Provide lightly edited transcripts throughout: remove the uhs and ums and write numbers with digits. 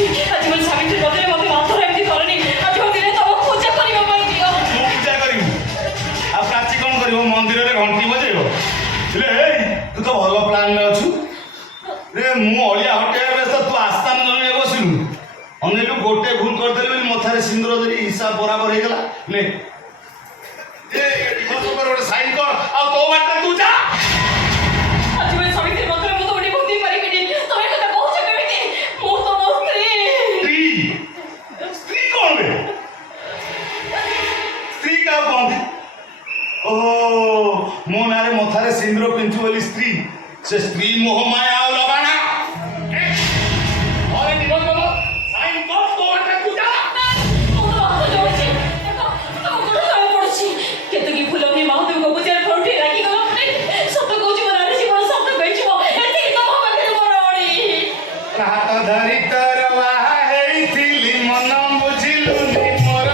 କରୁଛି ଆଜି ମୋ ସାବିତ୍ରୀ ବଦଳରେ ମୋତେ ମାଥର ଏମିତି କରନି ଆଜି ମୋ ଦିନେ ତମ ପୂଜା କରିବା ପାଇଁ ଦିଅ। ମୁଁ ପୂଜା କରିବି ଆଉ ପ୍ରାଚୀ କ'ଣ କରିବ ମନ୍ଦିରରେ ଘଣ୍ଟି ବଜେଇବ ହେଲେ ତୁ ତ ଭଲ ପ୍ଲାନ୍ରେ ଅଛୁ ରେ ମୁଁ ଅଳିଆ ହଟେଇବା ବ୍ୟସ୍ତ ତୁ ଆସ୍ଥାନ ଜମିରେ ବସିଲୁ ଅନେକ ଗୋଟେ ଭୁଲ କରିଦେଲି ବୋଲି ମଥାରେ ସିନ୍ଦୁର ଧରି ହିସାବ ବରାବର ହେଇଗଲା ନେ ଗୋଟେ ସାଇନ୍ କର ଆଉ ତୋ ବାଟରେ ତୁ ଯା। ଆଜି ମୋ ସାବିତ୍ରୀ ବଦଳରେ ମୁଁ ତମକୁ ବୁଦ୍ଧି ପାରିବିନି ତମେ କଥା କହୁଛ କେମିତି ମୁଁ ତ ମୋ ସ୍ତ୍ରୀ। ସ୍ତ୍ରୀ କ'ଣ ବେ ସ୍ତ୍ରୀ କାହାକୁ କହନ୍ତି ଓହୋ ମୋ ନାଁରେ ମଥାରେ ସିନ୍ଦୁର ପିନ୍ଧୁ ବୋଲି ସ୍ତ୍ରୀ ସେ ସ୍ତ୍ରୀ ମୋହ ମାୟା ଆଉ ଲଗାଣା କେତକି ଫୁଲ ବି ମହାଦେବଙ୍କ ପୂଜାରେ ଫୁଟି ଲାଗିଗଲା ସତ କହୁଛି ମୋ ନାରୀ ଜୀବନ ସତ କହିଛି ମୋ ଏତିକି ତମ ପାଖରେ ମୋର ଅଳି ହାତ ଧରି ତୋର ବାହା ହେଇଥିଲି ମନ ବୁଝିଲୁନି ମୋର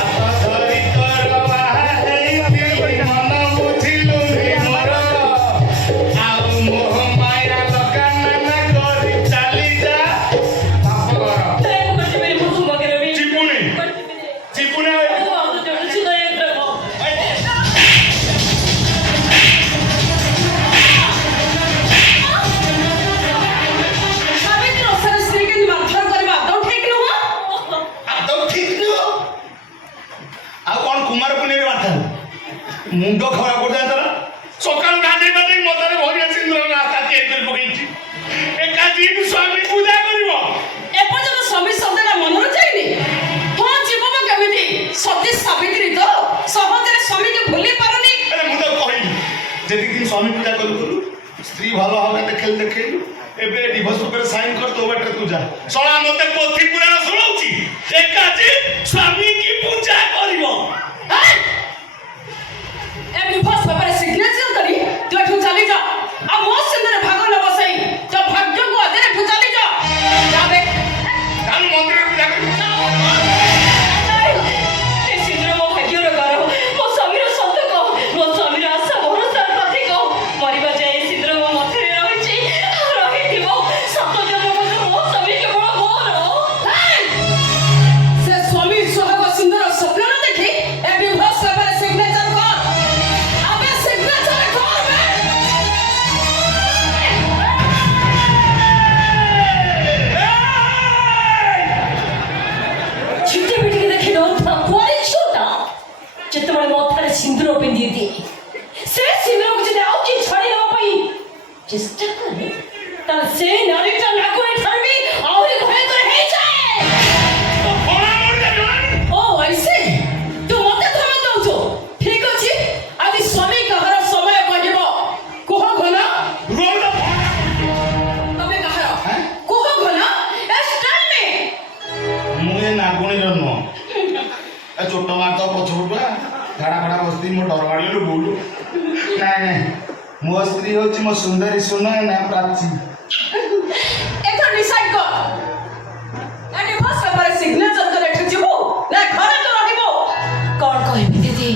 ହାତ ଧରି ତୋର ବାହା ହେଇଥିଲି ମନ ବୁଝିଲୁନି ମୋର ଆଉ ମୋହ ମାୟା ଲଗାନା ନା କରି ଚାଲି ଯା ଚିପୁଣି ଚିପୁଣି ମୁଣ୍ଡ ଖରାପ କରିଯାଆନ୍ତା ନା ସକାଳୁ ଗାଧେଇ ପାଧେଇ ମଥାରେ ଭରିଆ ସିନ୍ଦୁର ରାସ୍ତା ତିଆରି କରି ପକେଇଛି ଏକା ଯିବି ସ୍ୱାମୀ ପୂଜା କରିବ ଏପର୍ଯ୍ୟନ୍ତ ସ୍ୱାମୀ ଶବ୍ଦଟା ମନରୁ ଯାଇନି ହଁ ଯିବ ବା କେମିତି ସତୀ ସାବିତ୍ରୀ ତ ସହଜରେ ସ୍ୱାମୀକୁ ଭୁଲି ପାରୁନି। ମୁଁ ତ କହିଲି ଯେତିକି ଦିନ ସ୍ୱାମୀ ପୂଜା କଲୁ ସ୍ତ୍ରୀ ଭଲ ହବ ଦେଖେଇଲୁ ଏବେ ଡିଭୋର୍ସ ପେପରରେ ସାଇନ୍ କର ତୋ ବାଟରେ ତୁ ଯା ଶଳା ମତେ ପୋଥି ପୁରାଣ ଶୁଣଉଛି ଏକା ଯେ ସ୍ୱାମୀ କି ପୂଜା କରିବ डिवोर्स पेपर सिग्नेचर करी तू एठू चली जा अब मो सिंदर भाग न बसई तो भाग्य को अदरे एठू चली जा जाबे जान मंदिर में जाके ए सिंदर मो भाग्य रो करो मो स्वामी रो सत्य को मो स्वामी रो आशा भरोसा प्रति को मरिबा जाय सिंदर मो मथे रहिची रहिथिबो सत जन्म मो स्वामी के बड़ मोर से स्वामी सोहाग सिंदर स्वप्न न देखी ए डिवोर्स पेपर सिग्नेचर कर ଯେତେବେଳେ ମଥାରେ ସିନ୍ଦୁର ପିନ୍ଧି ଦିଏ ସେ ସିନ୍ଦୁରକୁ ଯଦି ଆଉ କିଏ ଛାଡ଼ି ଦେବା ପାଇଁ ଚେଷ୍ଟା କରେ ତାହେଲେ ସେ ନାରୀଟା ନାଗୁରେ ଠାରୁ ଆହୁରି ଭୟଙ୍କର ହେଇଯାଏ। ଓ ଐସେ ତୁ ମତେ ଧମକ ଦଉଛୁ ଠିକ ଅଛି ଆଜି ସ୍ୱାମୀ କାହାର ସମୟ କହିବ କୁହ ଘନ ତମେ କାହାର କୁହ ଘନ ଏଷ୍ଟାଲମେ ମୁଁ ଏ ନାଗୁଣୀର ନୁହଁ ଚୋଟ ମାର ତ ପଛପଟୁଆ ଝାଡ଼ା ଫାଡ଼ା ବସିକି ମୋ ଡର ମାଡ଼ିଗଲୁ ବୋଲୁ ନାଇଁ ମୋ ସ୍ତ୍ରୀ ହେଉଛି ମୋ ସୁନ୍ଦରୀ ସୁନା ନା ପ୍ରାଚୀ ଏଥର ଡିସାଇଡ୍ କର ଏ ଡିଭୋର୍ସ ପେପରରେ ସିଗ୍ନେଚର କରି ଏଠୁ ଯିବୁ ନା ଘରେ ତ ରହିବୁ କ'ଣ କହିବି ଦିଦି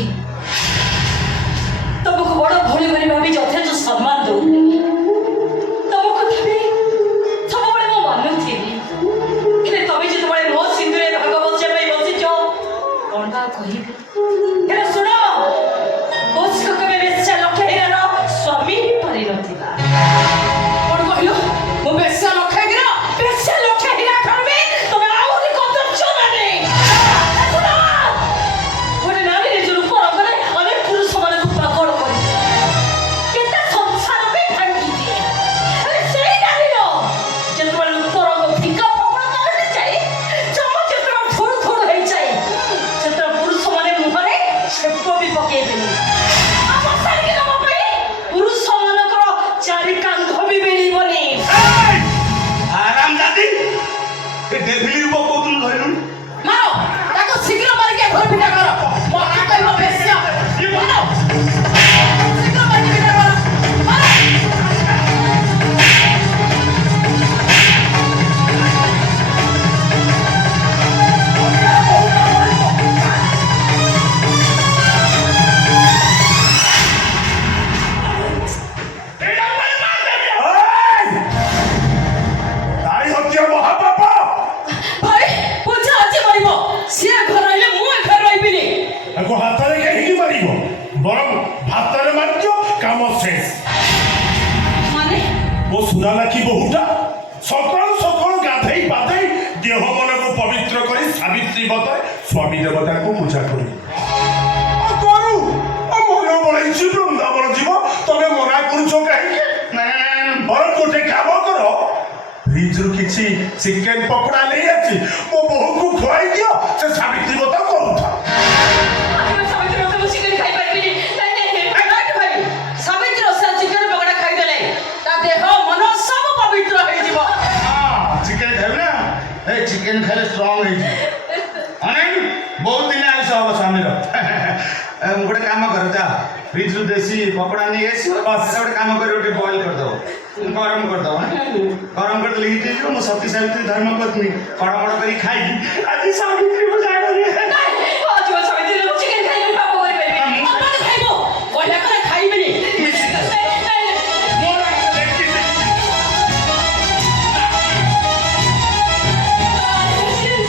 ତମକୁ ବଡ଼ ଭଳି ବୋଲି ଭାବି ଯଥେଷ୍ଟ ସମ୍ମାନ ଦଉନି ତମ କଥା ବି ସବୁବେଳେ ମୁଁ ମାନୁଥିଲି ହେଲେ ତମେ ଯେତେବେଳେ ମୋ ସିନ୍ଦୁରେ ଭାଗ ବସିବା ପାଇଁ ବସିଛ କ'ଣ ବା କହିବି ହେଲେ ଶୁଣ ବସିକ କେବେ ବେଶ୍ୟା ଲକ୍ଷ୍ୟ ହେରାର ସ୍ୱାମୀ ହିଁ ପାରିନଥିଲା କ'ଣ କହିଲ ମୁଁ ସୁନାଲାଖି ବୋହୁଟା ସକାଳୁ ସକାଳୁ ଗାଧେଇ ପାଧେଇ ଦେହ ମନକୁ ପବିତ୍ର କରି ସାବିତ୍ରୀ ବ୍ରତରେ ସ୍ୱାମୀ ଦେବତାଙ୍କୁ ପୂଜା କରି କରୁ ମନ ବଳେଇଛି ବୃନ୍ଦାବନ ଯିବ ତମେ ମନା କରୁଛ କାହିଁକି ବରଂ ଗୋଟେ କାମ କର ଫ୍ରିଜରୁ କିଛି ଚିକେନ ପକୋଡା ନେଇ ଆସି ମୋ ବୋହୁକୁ ଖୁଆଇ ଦିଅ ସେ ସାବିତ୍ରୀ ବ୍ରତ କରୁଥା আমি সাবিত্রী ব্রত বসে করে খাই পারবিনি তাই নাই রাইট ভাই সাবিত্রী ওসা চিকেন পকোড়া খাই দেলে তা দেহ মন সব পবিত্র হয়ে যাব চিকেন খাইবে না এই চিকেন খাইলে স্ট্রং হয়েছে অনেক ବହୁତ ଦିନ ଆୟୁଷ ହବ ସ୍ୱାମୀର ଗୋଟେ କାମ କର ଯା ଫ୍ରିଜରୁ ଦେଶୀ ପକୋଡ଼ା ନେଇ ଆସିବ ଗୋଟେ କାମ କରି ଗୋଟେ ବଏଲ କରିଦେବ ଗରମ କରିଦେବ ଗରମ କରିଦେଲେ ହିଟ୍ ହେଇଯିବ ମୁଁ ସତୀ ସାବିତ୍ରୀ ଧର୍ମ ପତ୍ନୀ କଡ଼ମଡ଼ କରି ଖାଇକି ଆଜି ସାବିତ୍ରୀ ପୂଜା କରିବି আজ সাবিত্রী লোক চিকেন খাই আমি পাপ করে পারবি আপনি খাইবো বড়া করে খাইবেনি ମୋର ଦେଖିଛି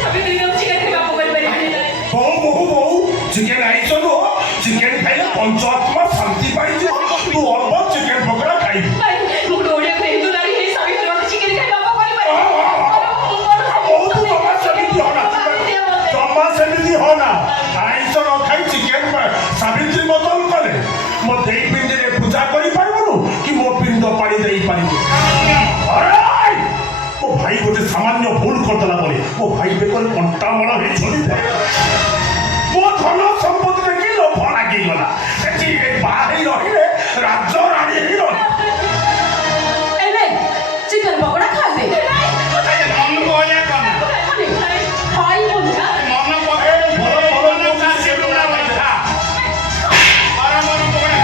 সাবিত্রী লোক চিকেন খাই পাপ করে পারবি ବୋହୁ ବୋହୁ ବୋହୁ ଚିକେନ ଆଇଛ ନୁହଁ ଚିକେନ ଖାଇଲେ ପଞ୍ଚାତ୍ମା ଶାନ୍ତି ପାଇଯିବ ତୁ ଅଳ୍ପ ଚିକେନ ପକୋଡା ଖାଇବୁ ভাই মুখ ওড়িয়া করে হিন্দু নারী এই সাবিত্রী লোক চিকেন খাই পাপ করে পারবি ବହୁତ ଜମା ସେମିତି ହନା ଜମା ସେମିତି ହନା ଆଇଁଷ ନ ଖାଇ ଚିକେନ ସାବିତ୍ରୀ ବଦଳ କଲେ ମୋ ଦେଇ ପିଣ୍ଡିରେ ପୂଜା କରିପାରିବୁନୁ କି ମୋ ପିଣ୍ଡ ପାଣି ଦେଇପାରିବୁ ମୋ ଭାଇ ଗୋଟେ ସାମାନ୍ୟ ଭୁଲ କରିଦେଲା ବୋଲି ମୋ ଭାଇ ବେକରେ କଣ୍ଟାମଳ ହେଇ ଝୁଲିଥାଏ ମୋ ଧନ ସମ୍ପତ୍ତି ଦେଖି ଲୋଭ ଲାଗିଗଲା ସେଠି ବାହା ହେଇ ରହିଲେ ରାଜ ରାଣୀ ହେଇ ରହି এলে চিকেন পকোড়া খাবে ମନକୁ ଅଳିଆ କନା খাইবো না ମନ ପକେଇ ଭଲ ଭଲ ନଉଚା ସେଗୁଡ଼ା ବଇଠା ମର ମର ପକୋଡ଼ା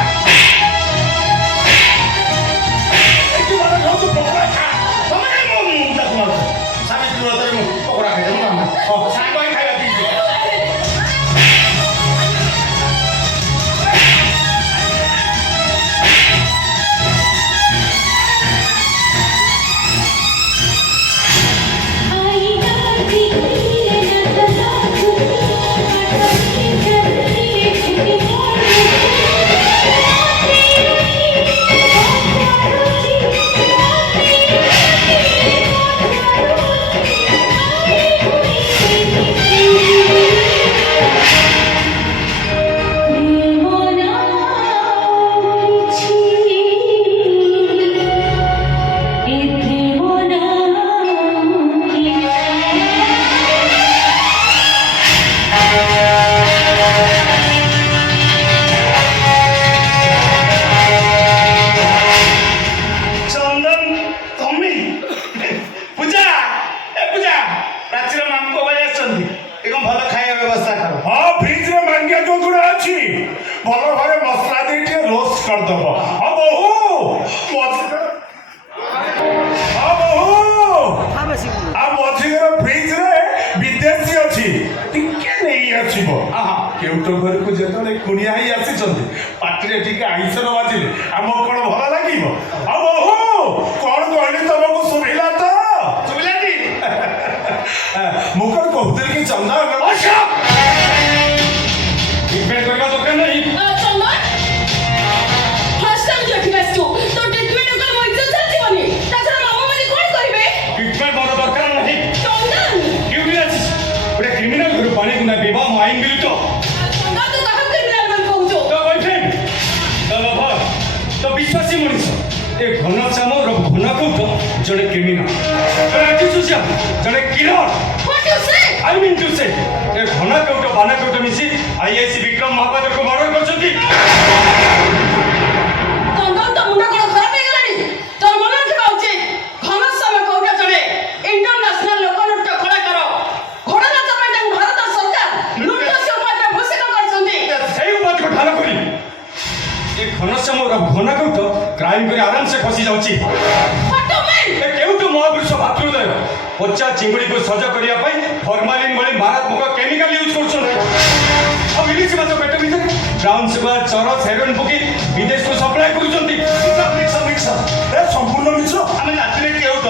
ଏଠି ମାନେ ଖାଉଛୁ ପକୋଡା ଖା ତମେ କାଇଁ ମୋ ମୁଣ୍ଡଟାକୁ ମାରୁଛ ସାବିତ୍ରୀ ବ୍ରତରେ ମୁଁ ପକୋଡ଼ା ଖାଇଦେବୁ ନା ସାଙ୍ଗ ହେଇ ଖାଇବା ପିଇଯିବ ଚନ୍ଦନ ତମି ପୂଜା ଏ ପୂଜା ପ୍ରାଚୀର ମାମୁଁ ଭାଇ ଆସିଛନ୍ତି ଏ କ'ଣ ଭଲ ଖାଇବା ବ୍ୟବସ୍ଥା କର ହଁ ଫ୍ରିଜରେ ମାଣ୍ଡିଆ ଚକୁଡ଼ା ଅଛି ଭଲ ଘରେ ମସଲା ଦେଇ ଟିକେ ରୋଷ୍ଟ କରିଦବ ହଁ ବୋହୁ ଆଉ ମଝିରେ ଫ୍ରିଜରେ ବିଦେଶୀ ଅଛି ଟିକେ ନେଇ ଆସିବ କେଉଟ ଘରକୁ ଯେତେବେଳେ କୁଣିଆ ହେଇ ଆସିଛନ୍ତି ପାଟିରେ ଟିକେ ଆଇଁଷ ନ ବାଜିଲେ ଆମକୁ କ'ଣ ଭଲ ଲାଗିବ ଆଉ ବୋହୁ କ'ଣ କହିଲି ତମକୁ ଶୁଭିଲା ତ ଶୁଭିଲାନି ମୁଁ କ'ଣ କହୁଥିଲି କି ଚନ୍ଦନ ଡିପେଣ୍ଡ କରିବା ଦରକାର ନାହିଁ চন্দন ফার্স্ট টাইম যে ঠিক আছে তো ট্রিটমেন্ট করে মই ইজ্জত যাচ্ছিবনি তাছাড়া মামা মানে কোন করবে ଟ୍ରିଟମେଣ୍ଟ ମୋର ଦରକାର ନାହିଁ চন্দন ଡ୍ୟୁଟି ଅଛି ଗୋଟେ କ୍ରିମିନାଲ ଘରୁ ପାଣି ଗୁଣ୍ଡା ପିଇବା ମୋ ଆଇନ ବିରୁଦ୍ଧ চন্দন তো কাহাকে ক্রিমিনাল বল কହୁছো ତୋ ବୟଫ୍ରେଣ୍ଡ ତୋ ଲଭର ତୋ ବିଶ୍ୱାସୀ ମଣିଷ ଏ ଘନଶ୍ୟାମର ଘନକୌଟ ଜଣେ କ୍ରିମିନାଲ ରାଜୁ ସୁଶିଆ ଜଣେ killer what you say I mean to say, ଏ ଘନକୌଟ ବାନକୌଟ ମିଶି IAC ବିକ୍ରମ ମହାପାତ୍ରକୁ ମର୍ଡର କରିଛନ୍ତି চন্দন তো মুন্ডা কোন খারাপ হয়ে গেলানি তোর মনে রাখা উচিত ঘনশ্যাম কৌটা জনে ইন্টারন্যাশনাল লোকনৃত্য কলাকার ঘোড়া নাচ ପାଇଁ ତାଙ୍କୁ ଭାରତ ସରକାର ନୃତ୍ୟ ଉପାଧିରେ ଭୂଷିତ କରିଛନ୍ତି ସେଇ ଉପାଧିକୁ ଢାଲ କରି ଏ ଘନଶ୍ୟାମର ଘନକୌଟ କ୍ରାଇମ କରି ଆରାମସେ ଫସି ଯାଉଛି What do you mean? ଏ କେଉଟ ମହାପୁରୁଷ ଭାତୃଦୟ ପଚା ଚିଙ୍ଗୁଡିକୁ ସଜ କରିବା ପାଇଁ ଫର୍ମାଲିନ ଭଳି ମାରାତ୍ମକ କେମିକାଲ ୟୁଜ କରୁଛନ୍ତି ଆଉ ଇଲିଶ ମାଛ ପେଟ ଭିତରେ ବ୍ରାଉନ ସୁଗାର ଚରସ ହେରୋଇନ ପକାଇ ବିଦେଶକୁ ସପ୍ଲାଏ କରୁଛନ୍ତି ମିଛ ମିଛ ଏ ସମ୍ପୂର୍ଣ୍ଣ ମିଛ ଆମେ ରାତିରେ କେଉଟ